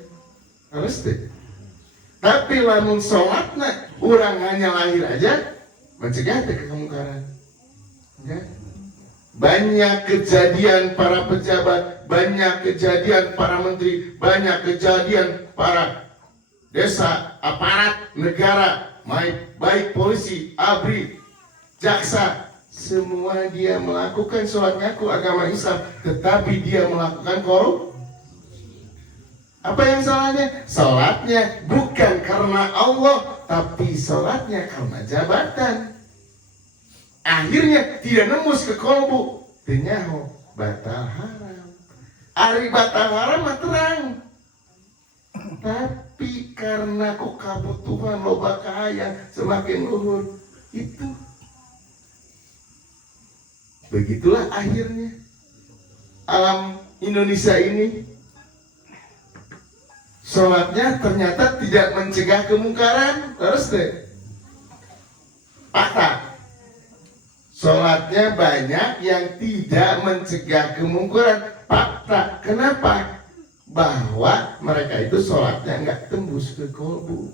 Harus deh. Tapi lamun sholatnya orang hanya lahir aja mencegah kemungkaran. Enggak? Banyak kejadian para pejabat, banyak kejadian para menteri, banyak kejadian para desa, aparat negara, baik polisi, ABRI, jaksa, semua dia melakukan sholat ngaku agama Islam, tetapi dia melakukan korupsi. Apa yang salahnya? Sholatnya bukan karena Allah, tapi sholatnya karena jabatan. Akhirnya tidak nembus ke kolbu, tenyaho batal haram. Ari batal haram mah terang. Tapi karena kok kebutuhan loba kaya semakin luhur itu. Begitulah akhirnya alam Indonesia ini sholatnya ternyata tidak mencegah kemungkaran. Terus deh, fakta, sholatnya banyak yang tidak mencegah kemungkaran. Fakta, kenapa? Bahwa mereka itu sholatnya nggak tembus ke kolbu.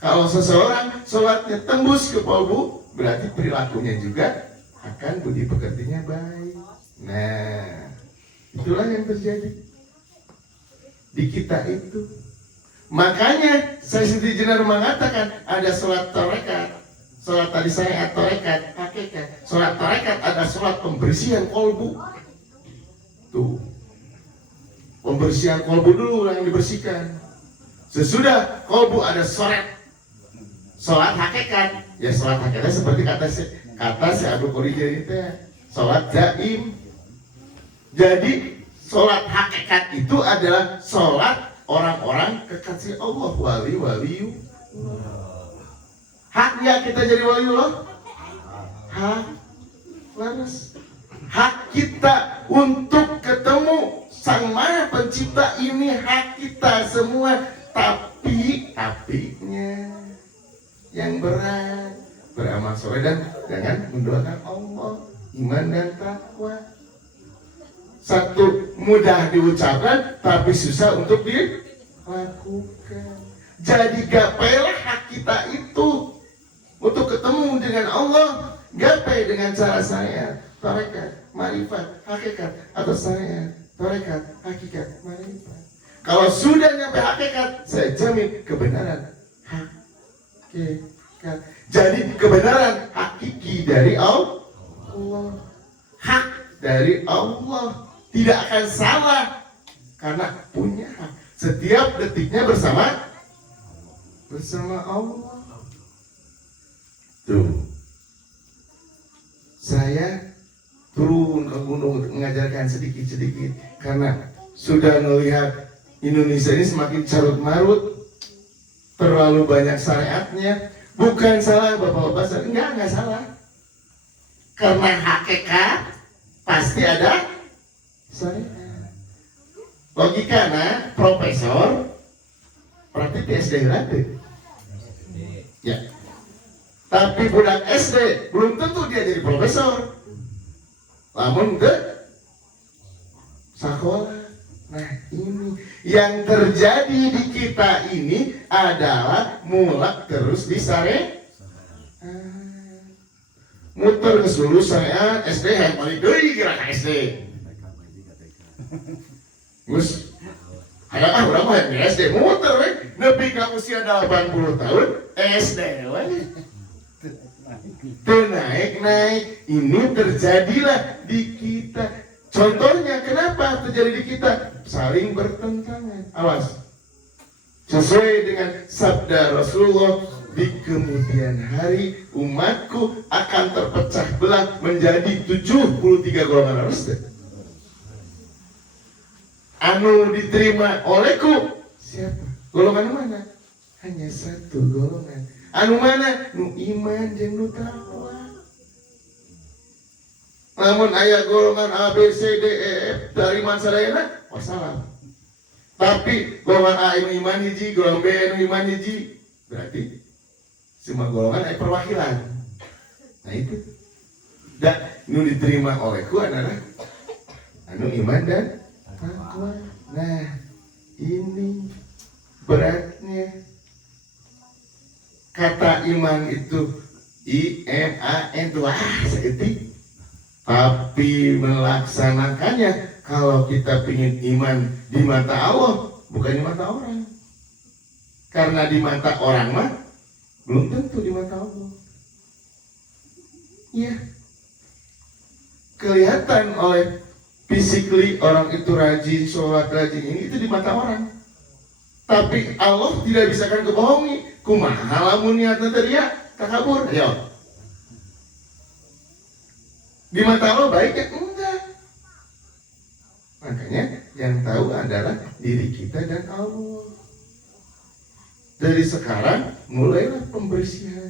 Kalau seseorang sholatnya tembus ke kolbu, berarti perilakunya juga akan budi pekertinya baik. Nah, itulah yang terjadi di kita itu. Makanya saya Siti Jenar mengatakan ada sholat tarekat. Sholat tadi saya tarekat, hakikat. Sholat tarekat ada sholat pembersihan kolbu. Tuh, pembersihan kolbu dulu yang dibersihkan. Sesudah kolbu ada sholat hakikat. Ya sholat hakikatnya seperti kata si Abdul Qadir itu ya, sholat jaim. Jadi sholat hakikat itu adalah sholat orang-orang kekasih Allah, wali-wali. Haknya kita jadi wali Allah. Hak laras. Hak kita untuk ketemu Sang Maha Pencipta ini hak kita semua. Tapi-nya yang berat, beramal soleh dan jangan mendoakan Allah, iman dan takwa. Satu mudah diucapkan tapi susah untuk dilakukan. Jadi gapailah hak kita itu untuk ketemu dengan Allah. Gapai dengan cara saya tarekat, marifat, hakikat, atau saya tarekat, hakikat, marifat. Kalau sudah nyampe hakikat, saya jamin kebenaran hakikat. Jadi kebenaran hakiki dari Allah, hak dari Allah, tidak akan salah karena punya hak. Setiap detiknya bersama Allah. Tuh, saya turun ke gunung untuk mengajarkan sedikit-sedikit karena sudah melihat Indonesia ini semakin carut marut, terlalu banyak syariatnya. Bukan salah bapak-bapak, enggak salah. Karena hakikat pasti ada syariat. Logikanya profesor praktik di SD nanti. Ya. Tapi budak SD belum tentu dia jadi profesor. Namun ke sekolah. Nah, ini yang terjadi di kita ini adalah mulak terus di muter ke seluruh syariat SD yang paling deui kira ka SD. Gus, ada berapa yang SD muter we, nepi ka usia 80 tahun SD we. Tuh naik. Ini terjadilah di kita. Contohnya kenapa terjadi di kita? Saling bertentangan. Awas. Sesuai dengan sabda Rasulullah, di kemudian hari umatku akan terpecah belah menjadi 73 golongan. Harus deh. Anu diterima olehku siapa? Golongan mana? Hanya satu golongan. Anu mana? Nu iman jeung nu takwa. Namun ayat golongan A, B, C, D, E, F dari mansadayana wassalam. Tapi golongan A nu iman hiji, golongan B nu iman hiji, berarti semua golongan ada perwakilan. Nah itu. Dan nu diterima olehku adalah anu iman dan takwa. Nah ini beratnya. Kata iman itu I-M-A-N itu seperti. Tapi melaksanakannya, kalau kita ingin iman di mata Allah, bukan di mata orang. Karena di mata orang mah belum tentu di mata Allah. Iya. Kelihatan oleh physically orang itu rajin, sholat rajin ini itu di mata orang. Tapi Allah tidak bisa kan kebohongi. Kumaha lamun niatna teh dia takabur. Ayo. Di mata Allah baiknya enggak. Makanya yang tahu adalah diri kita dan Allah. Dari sekarang mulailah pembersihan.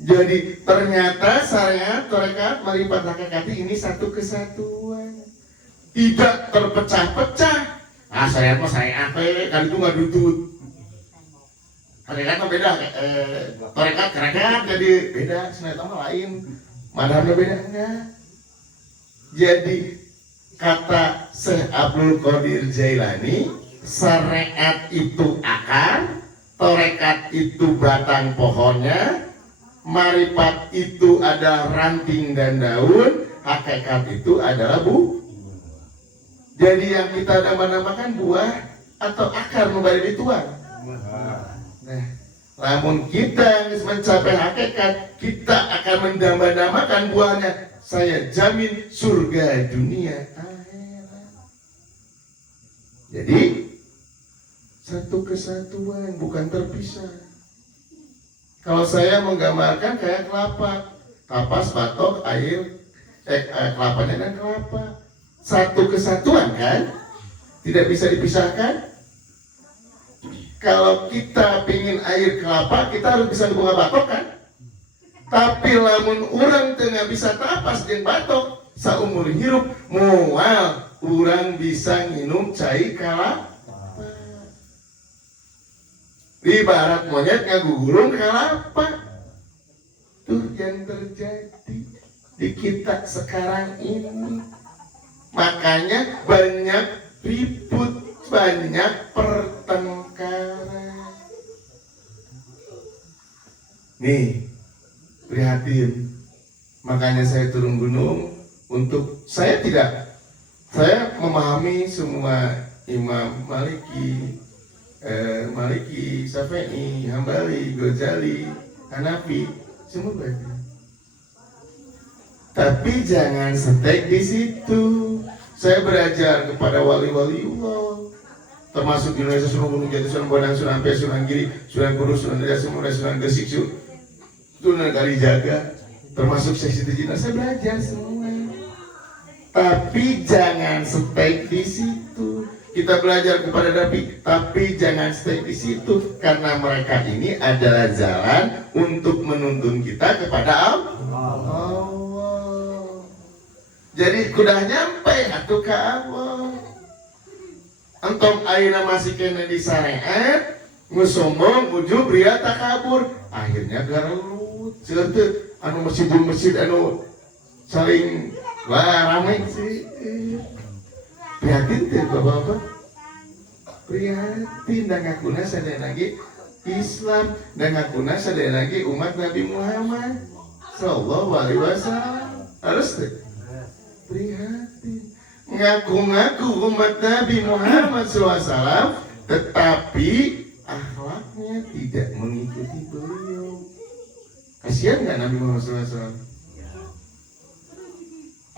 Jadi ternyata syariat, tarekat, marifat, hakikat ini satu kesatuan. Tidak terpecah-pecah. syariat mah syariat kan itu nggak dudut. Hakikat mah beda, tarekat kerekat jadi beda, sunat mah lain, madhabnya beda enggak. Jadi kata Syekh Abdul Qadir Jailani, syariat itu akar, tarekat itu batang pohonnya, marifat itu ada ranting dan daun, hakikat itu adalah Jadi yang kita namakan buah atau akar memberi dituang. Nah, namun kita mencapai hakikat, kita akan mendambakan buahnya. Saya jamin surga dunia akhirat. Jadi satu kesatuan, bukan terpisah. Kalau saya menggambarkan kayak kelapa, kapas, batok, air, kelapanya dan kelapa. Satu kesatuan kan, tidak bisa dipisahkan. Kalau kita pingin air kelapa, kita harus bisa bunga batok kan. Tapi lamun orang tengah bisa tapas jeung batok, saumur hirup moal orang bisa nginum cai kelapa. Di barat monyet ngagugurung kelapa. Tuh yang terjadi di kita sekarang ini. Makanya banyak ribut, banyak pertengkaran. Nih, prihatin. Makanya saya turun gunung untuk saya memahami semua Imam Maliki, Syafi'i, Hambali, Ghazali, Hanafi, semua baik. Tapi jangan setek di situ. Saya belajar kepada wali-wali Allah, termasuk di Indonesia, Sunan Gunung Jati, Sunan Bonang, Sunan Ampel, Sunan Giri, Sunan Kudus, Sunan Daya Semura, Sunan Gresik, Sunan Kalijaga, termasuk Syekh Siti Jenar. Saya belajar semua. Tapi jangan setek di situ. Kita belajar kepada Nabi, tapi jangan stay di situ, karena mereka ini adalah jalan untuk menuntun kita kepada Allah. Jadi kudah nyampe atuh ka Allah. Entom ayeuna masih kena di syariat, ngusombong, ujub, ria, takabur, akhirnya garelut. Ceuteuh anu masjid anu saling ramai sih. Prihatin teh Bapak-bapak. Prihatin dan ngakuna sadaya lagi Islam dan ngakuna sadaya lagi umat Nabi Muhammad sallallahu alaihi wasallam. Harus teh prihatin. Ngaku-ngaku umat Nabi Muhammad SAW, tetapi akhlaknya tidak mengikuti beliau. Kasihan nggak Nabi Muhammad SAW?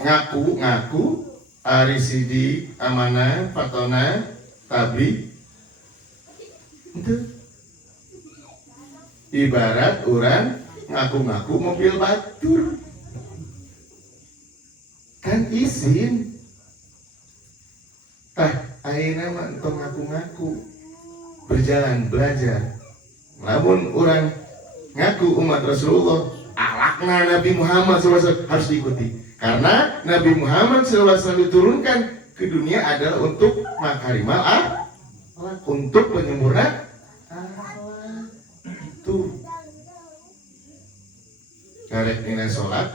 Ngaku-ngaku Ari Sidi, Amanah, Fatona, Tabli, itu ibarat orang ngaku-ngaku mobil batur. Kan izin ayeuna mah entong ngaku-ngaku berjalan belajar. Namun orang ngaku umat Rasulullah, akhlakna Nabi Muhammad SAW harus diikuti. Karena Nabi Muhammad SAW diturunkan ke dunia adalah untuk makarimal akhlak, untuk penyempurna akhlak. Tuh karek dina sholat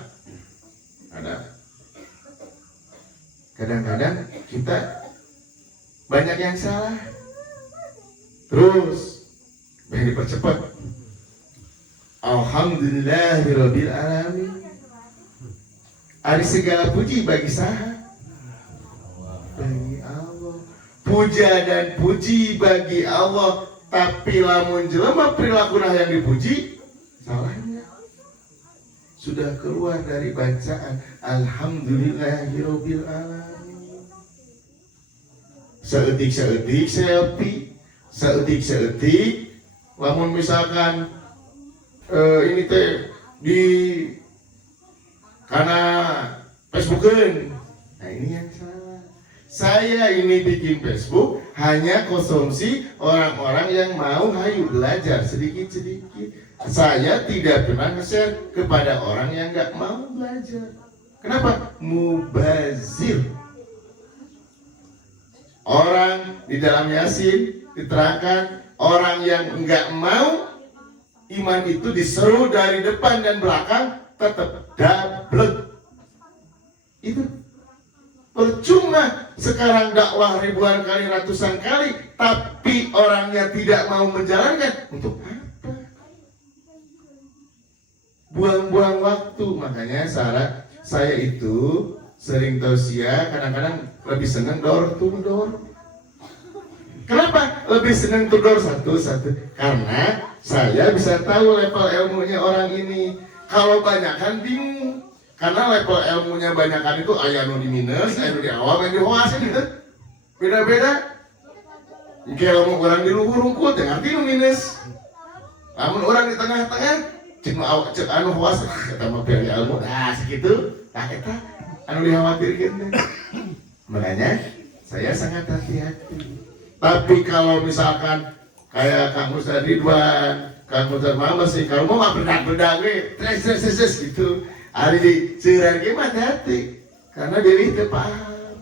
ada. Kadang-kadang kita banyak yang salah. Terus yang dipercepat. Alhamdulillahirabbil alamin. Ari segala puji bagi saha? Bagi Allah. Puja dan puji bagi Allah. Tapi lamun jelema perilakunah yang dipuji, salahnya sudah keluar dari bacaan Alhamdulillahirabbil alamin. Seetik selfie, seetik lamun misalkan ini teh di karena Facebookan. Nah ini yang salah. Saya ini bikin Facebook hanya konsumsi orang-orang yang mau hayu belajar sedikit-sedikit. Saya tidak pernah nge-share kepada orang yang gak mau belajar. Kenapa? Mubazir. Orang di dalam Yasin diterangkan orang yang enggak mau iman itu diseru dari depan dan belakang tetap dablek. Itu percuma sekarang dakwah ribuan kali, ratusan kali, tapi orangnya tidak mau menjalankan. Untuk apa? Buang-buang waktu. Makanya saya itu sering tausiah, kadang-kadang lebih senang door to door. Kenapa? Lebih senang to door satu-satu. Karena saya bisa tahu level ilmunya orang ini. Kalau banyakan bingung. Karena level ilmunya banyakan itu aya nu di minus, aya nu di awal, aya di hoas gitu. Beda-beda. Kalau mau orang di luhur rungkut, ya ngerti nu minus. Namun orang di tengah-tengah, cek anu hoas, kita mau pilih ilmu, nah segitu, nah kita anu dikhawatirkan. Makanya saya sangat hati-hati. Tapi kalau misalkan kayak Kang Ustaz Ridwan, Kang Ustaz Muhammad sih, kalau mau bedak-bedak tres gitu. Hari di seureun ge mah hati, karena deui teu paham.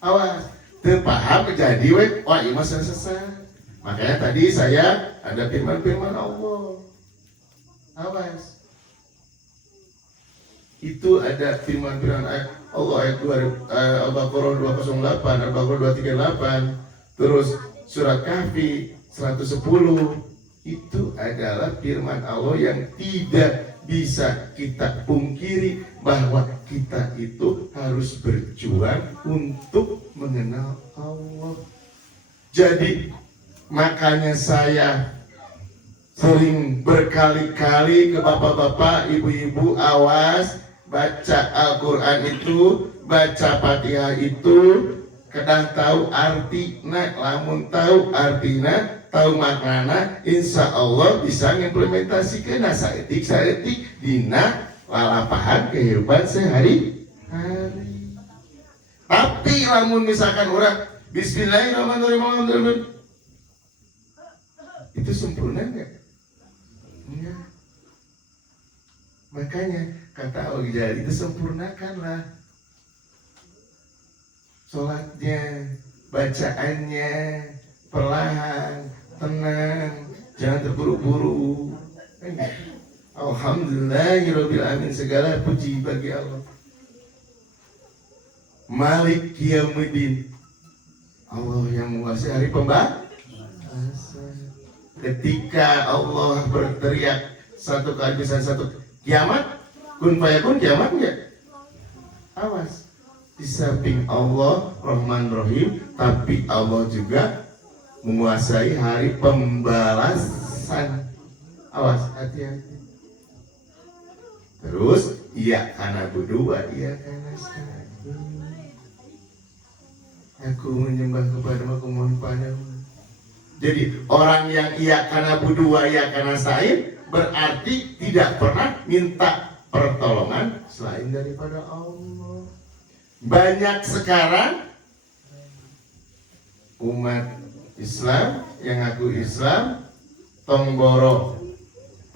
Awas, teu paham jadi we, wah ieu mah sesat. Makanya tadi saya ada firman-firman Allah. Awas. Itu ada firman-firman ayat Allah ayat Al-Baqarah 208, Al-Baqarah 238, terus surat Kahfi 110. Itu adalah firman Allah yang tidak bisa kita pungkiri bahwa kita itu harus berjuang untuk mengenal Allah. Jadi makanya saya sering berkali-kali ke bapak-bapak, ibu-ibu, awas baca Al-Quran itu, baca Fatihah itu, kadang tahu artina, lamun tahu artina, tahu maknana, insya Allah bisa mengimplementasikan saeutik dina lalapahan kehidupan sehari-hari. Tapi lamun misalkan orang Bismillahirrahmanirrahim itu sempurna enggak? Enggak. Makanya kata Al-Ghazali itu sempurnakanlah sholatnya, bacaannya perlahan, tenang, jangan terburu-buru. Alhamdulillahirabbil alamin, segala puji bagi Allah. Malik Yaumiddin, Allah yang menguasai hari pembalasan. Ketika Allah berteriak satu kali bisa satu kiamat, kun fayakun kiamat enggak? Awas. Di samping Allah Rahman Rahim, tapi Allah juga menguasai hari pembalasan. Awas, hati-hati. Terus iya karena berdua, iya karena satu. Aku menyembah kepadamu, aku mohon padamu. Jadi orang yang iya karena berdua, iya karena sain, berarti tidak pernah minta pertolongan selain daripada Allah. Banyak sekarang umat Islam yang ngaku Islam tongboro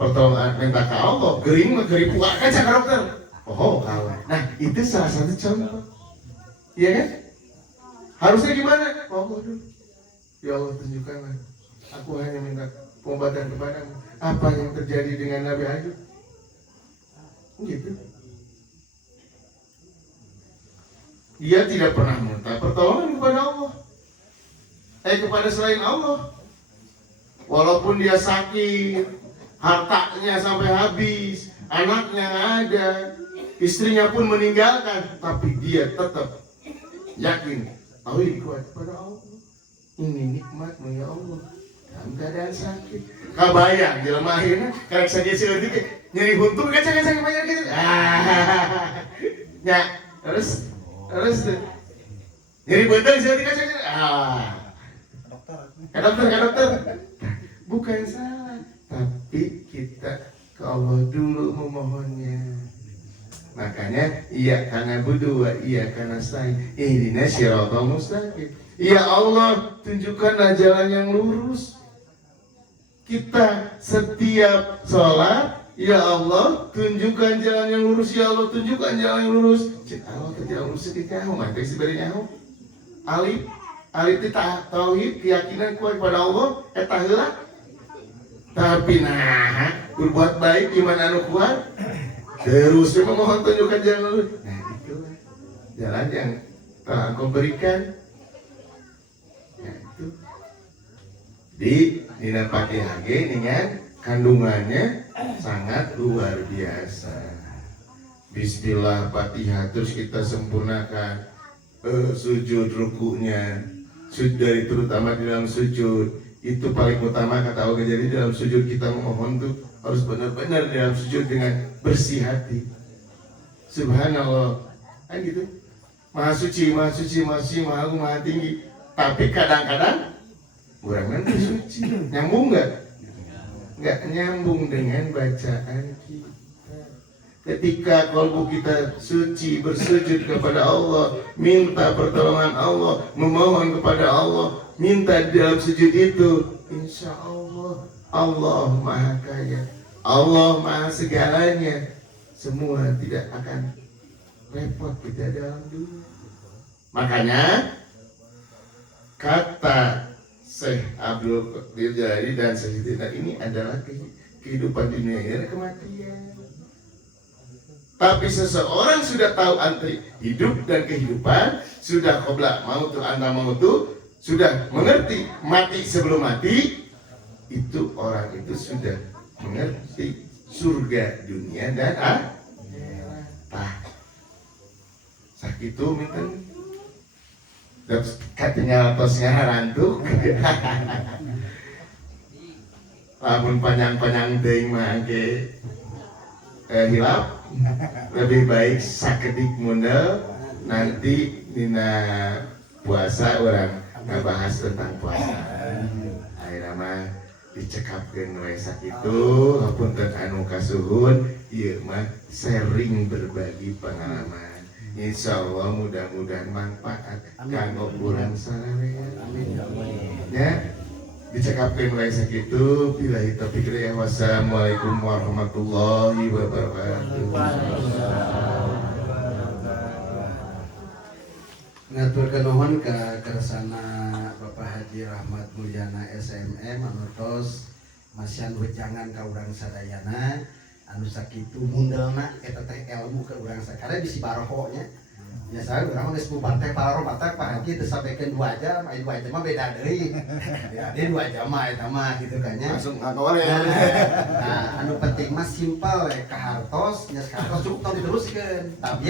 pertolongan minta ke Allah, gering puak kan cak dokter. Oh kalah. Nah itu salah satu contoh, iya kan? Harusnya gimana? Oh dulu, ya Allah tunjukkanlah. Aku hanya minta pengobatan kepadamu. Apa yang terjadi dengan Nabi Ayub? Gitu. Dia tidak pernah minta pertolongan kepada Allah, kepada selain Allah. Walaupun dia sakit, hartanya sampai habis, anaknya nggak ada, istrinya pun meninggalkan, tapi dia tetap yakin, tauhid kepada Allah. Ini nikmatmu ya Allah. Dalam keadaan sakit, kabayang jelemahin, karek saja seutik nyeri huntung kacang banyak gitu. Ya, terus nyeri bedeng seutik kacang. Dokter. Bukan salah, tapi kita ke Allah dulu memohonnya. Makanya iya karena berdua, iya karena stain. Ini siratal mustaqim. Ya Allah, tunjukkanlah jalan yang lurus. Kita setiap sholat, ya Allah, tunjukkan jalan yang lurus. Ya Allah, tunjukkan jalan yang lurus. Cik Allah, jalan lurus sedikit nyaho, maka isi beri nyaho. Alif, Ari teh tauhid keyakinan kuat kepada Allah eta heula. Tapi nah, berbuat baik iman anu kuat terus memohon tunjukkan jalan lurus. Nah, itu jalan yang telah Engkau berikan. Nah, itu di dina Fatihah dengan kandungannya sangat luar biasa. Bismillah Fatihah terus kita sempurnakan sujud rukunya. Sujud dari terutama di dalam sujud itu paling utama kata Allah. Jadi dalam sujud kita memohon tuh harus benar-benar dalam sujud dengan bersih hati. Subhanallah, kan gitu. Maha suci, maha suci, maha suci, maha agung, maha tinggi. Tapi kadang-kadang kurang nanti suci. Nyambung nggak? Nggak nyambung dengan bacaan kita. Ketika kalbu kita suci, bersujud kepada Allah, minta pertolongan Allah, memohon kepada Allah, minta di dalam sujud itu, insya Allah, Allah Maha Kaya, Allah Maha segalanya, semua tidak akan repot kita dalam dunia. Makanya kata Syekh Abdul Qadir Jalali dan Syekh Tidar ini adalah kehidupan dunia ini adalah kematian. Tapi seseorang sudah tahu antri hidup dan kehidupan, sudah qabla mautu anta mautu, sudah mengerti mati sebelum mati, itu orang itu sudah mengerti surga dunia dan akhirat. Sakitu minten katanya tosnya rantuk. Lamun panjang-panjang deing mah ge hilap. Lebih baik sakedik mundel nanti dina puasa orang ngabahas tentang puasa. Ayeuna mah dicekapkeun we sakitu, hapunten anu kasuhun, ieu mah sharing berbagi pengalaman. Insyaallah mudah-mudahan manfaat kanggo urang sararean. Amin. Ya. Dicekapkeun we sakitu, billahi taufiq hidayah. Wassalamualaikum warahmatullahi wabarakatuh. Ngaturkeun nuhun ka kersana Bapak Haji Rahmat Mulyana SMM anu tos masyan wejangan ka urang sadayana anu sakitu mundelna eta teh ilmu ka urang sakare bisi baroho nya. Biasa urang geus bubar teh baroho batak Pak Haji teu sampaikeun 2 jam, ai 2 jam mah beda deui. Ya, dia 2 jam mah eta mah kitu kan nya. Langsung ngakawal ya. Nah, anu penting mah simpel we ka hartos, nya hartos cukup diteruskeun. Tapi